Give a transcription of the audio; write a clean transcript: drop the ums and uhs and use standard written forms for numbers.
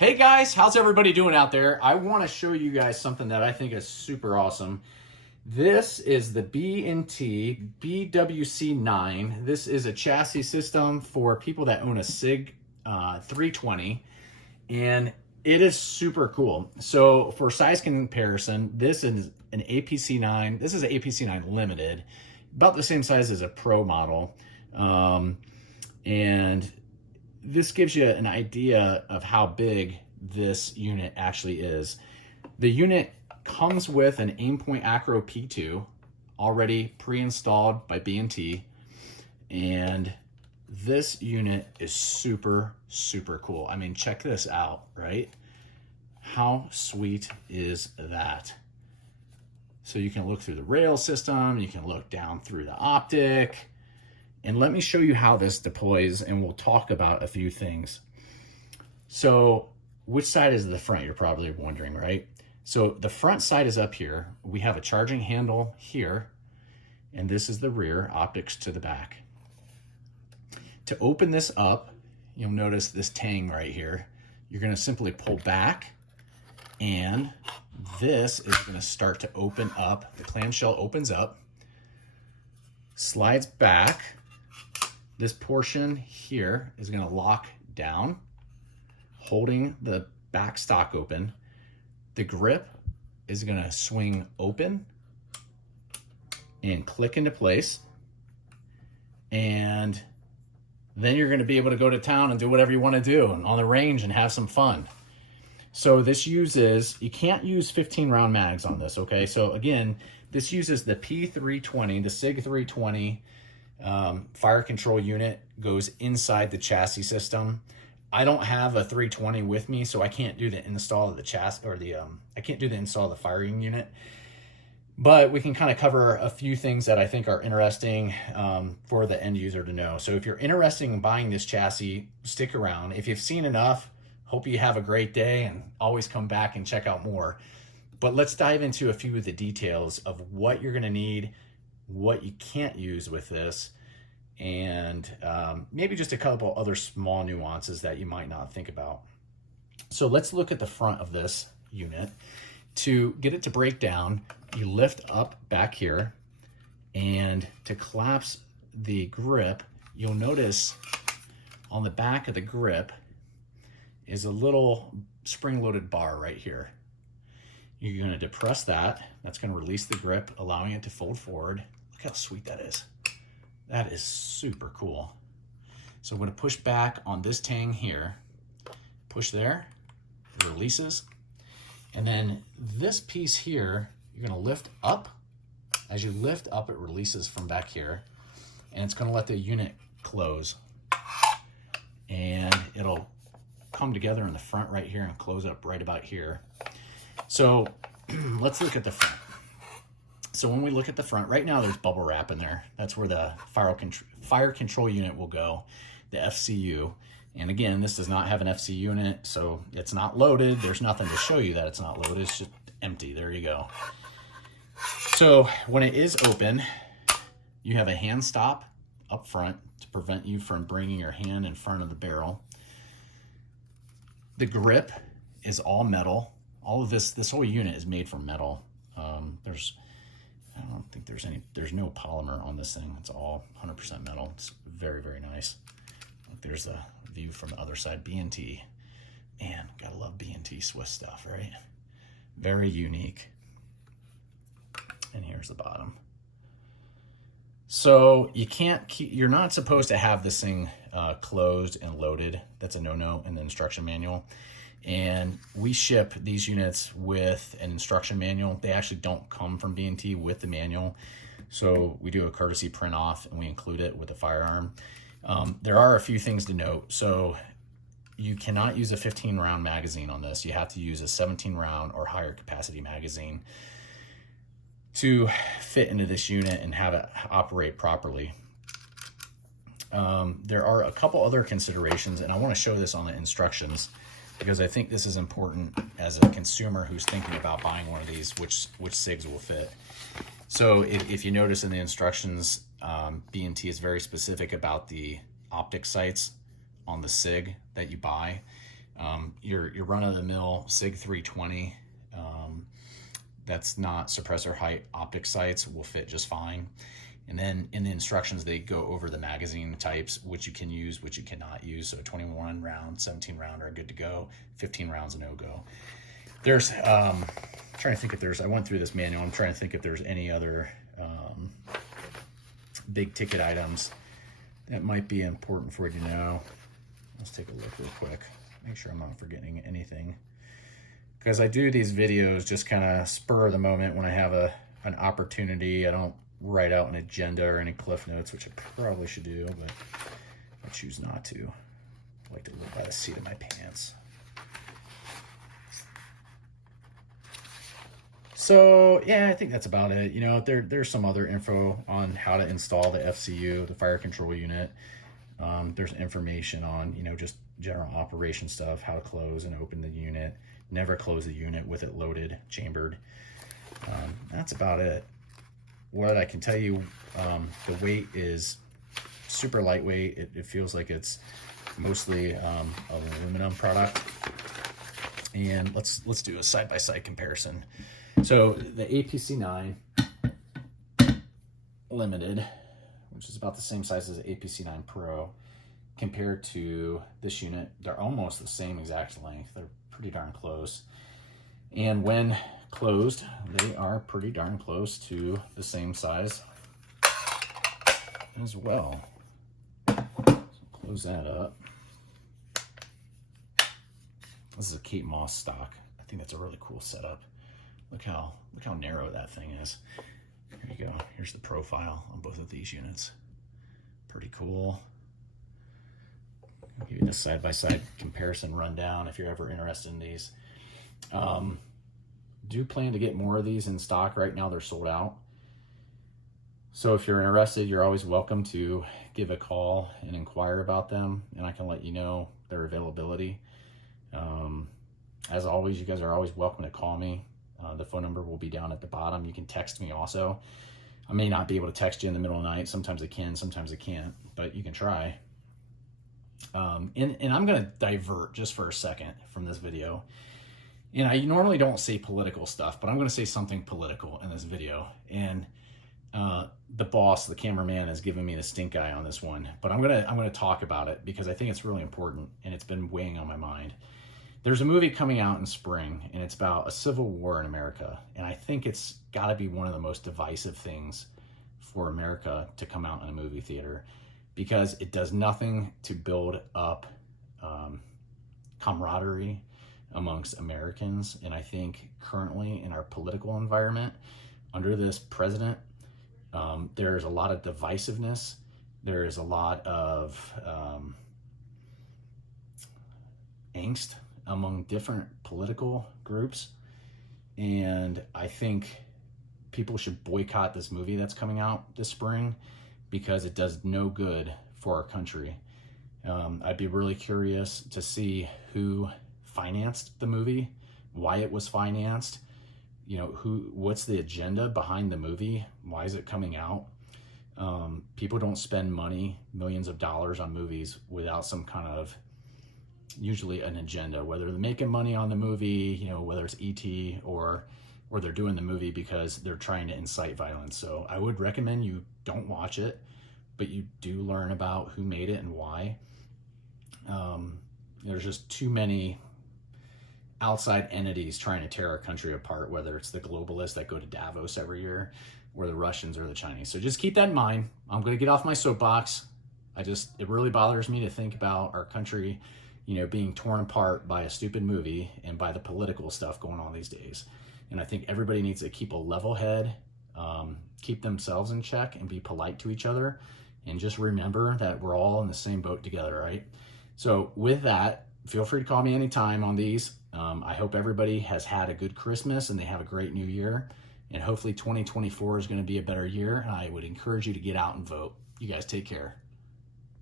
Hey guys, how's everybody doing out there? I want to show you guys something that I think is super awesome. This is the B&T BWC-9. This is a chassis system for people that own a SIG 320, and it is super cool. So for size comparison, this is an APC-9. This is an APC-9 Limited, about the same size as a Pro model. And this gives you an idea of how big this unit actually is. The unit comes with an Aimpoint Acro P2 already pre-installed by B&T, and this unit is super cool. I mean, check this out, right? How sweet is that? So you can look through the rail system, you can look down through the optic, and let me show you how this deploys, and we'll talk about a few things. So which side is the front, you're probably wondering, right? So the front side is up here. We have a charging handle here, and this is the rear, optics to the back. To open this up, you'll notice this tang right here. You're gonna simply pull back, and this is gonna start to open up. The clamshell opens up, slides back. This portion here is going to lock down, holding the back stock open. The grip is going to swing open and click into place. And then you're going to be able to go to town and do whatever you want to do on the range and have some fun. So this uses, you can't use 15 round mags on this, okay? So again, this uses the P320, the SIG 320 fire control unit, goes inside the chassis system. I don't have a 320 with me, so I can't do the install of the chassis, or the I can't do the install of the firing unit. But we can kind of cover a few things that I think are interesting for the end user to know. So if you're interested in buying this chassis, stick around. If you've seen enough, hope you have a great day and always come back and check out more. But let's dive into a few of the details of what you're going to need, what you can't use with this, and maybe just a couple other small nuances that you might not think about. So let's look at the front of this unit. To get it to break down, you lift up back here, and to collapse the grip, you'll notice on the back of the grip is a little spring-loaded bar right here. You're going to depress that. That's going to release the grip, allowing it to fold forward. Look how sweet that is. That is super cool. So I'm going to push back on this tang here. Push there, it releases. And then this piece here, you're going to lift up. As you lift up, it releases from back here, and it's going to let the unit close. And it'll come together in the front right here and close up right about here. So let's look at the front. So when we look at the front, right now there's bubble wrap in there. That's where the fire control unit will go, the FCU. And again, this does not have an FC unit, so it's not loaded. There's nothing to show you that it's not loaded. It's just empty. There you go. So when it is open, you have a hand stop up front to prevent you from bringing your hand in front of the barrel. The grip is all metal. All of this whole unit is made from metal. I don't think there's no polymer on this thing. It's all 100% metal. It's very nice. There's a view from the other side. B&T, man, gotta love B&T Swiss stuff, right? Very unique. And here's the bottom. So you're not supposed to have this thing closed and loaded. That's a no-no in the instruction manual. And we ship these units with an instruction manual. They actually don't come from B&T with the manual. So we do a courtesy print off and we include it with the firearm. There are a few things to note. So you cannot use a 15 round magazine on this. You have to use a 17 round or higher capacity magazine to fit into this unit and have it operate properly. There are a couple other considerations, and I want to show this on the instructions because I think this is important as a consumer who's thinking about buying one of these, which SIGs will fit. So if you notice in the instructions, B&T is very specific about the optic sights on the SIG that you buy. Your run-of-the-mill SIG 320, that's not suppressor height optic sights, will fit just fine. And then in the instructions, they go over the magazine types, which you can use, which you cannot use. So 21 round, 17 round are good to go, 15 rounds a no-go. There's, I'm trying to think if there's, I went through this manual, I'm trying to think if there's any other big ticket items that might be important for you to know. Let's take a look real quick, make sure I'm not forgetting anything. Because I do these videos just kind of spur of the moment when I have an opportunity. I don't write out an agenda or any cliff notes, which I probably should do, but I choose not to. I like to live by the seat of my pants. So yeah, I think that's about it. You know, there's some other info on how to install the FCU, the fire control unit. There's information on, you know, just general operation stuff, how to close and open the unit. Never close the unit with it loaded, chambered. That's about it. What I can tell you, the weight is super lightweight. It feels like it's mostly an aluminum product. And let's do a side-by-side comparison. So the APC-9 Limited, which is about the same size as the APC-9 Pro, compared to this unit, they're almost the same exact length. They're pretty darn close. And when closed, they are pretty darn close to the same size as well. So close that up. This is a Kate Moss stock. I think that's a really cool setup. Look how narrow that thing is. Here you go. Here's the profile on both of these units. Pretty cool. I'll give you the side-by-side comparison rundown if you're ever interested in these. Do plan to get more of these in stock. Right now they're sold out. So if you're interested, you're always welcome to give a call and inquire about them, and I can let you know their availability. As always, you guys are always welcome to call me. The phone number will be down at the bottom. You can text me also. I may not be able to text you in the middle of the night. Sometimes I can, sometimes I can't, but you can try. And I'm going to divert just for a second from this video. And I normally don't say political stuff, but I'm going to say something political in this video. And the boss, the cameraman, has given me the stink eye on this one, but I'm going to talk about it because I think it's really important and it's been weighing on my mind. There's a movie coming out in spring, and it's about a civil war in America. And I think it's got to be one of the most divisive things for America to come out in a movie theater, because it does nothing to build up camaraderie amongst Americans. And I think currently in our political environment, under this president, there's a lot of divisiveness. There's a lot of angst among different political groups. And I think people should boycott this movie that's coming out this spring because it does no good for our country. I'd be really curious to see who financed the movie, why it was financed, you know, what's the agenda behind the movie, why is it coming out? People don't spend money, millions of dollars on movies without some kind of, usually an agenda, whether they're making money on the movie, you know, whether it's ET or they're doing the movie because they're trying to incite violence. So I would recommend you don't watch it, but you do learn about who made it and why. There's just too many outside entities trying to tear our country apart, whether it's the globalists that go to Davos every year or the Russians or the Chinese. So just keep that in mind. I'm going to get off my soapbox. It really bothers me to think about our country, you know, being torn apart by a stupid movie and by the political stuff going on these days. And I think everybody needs to keep a level head, keep themselves in check, and be polite to each other. And just remember that we're all in the same boat together, right? So with that, feel free to call me anytime on these. I hope everybody has had a good Christmas and they have a great new year. And hopefully 2024 is going to be a better year. And I would encourage you to get out and vote. You guys take care.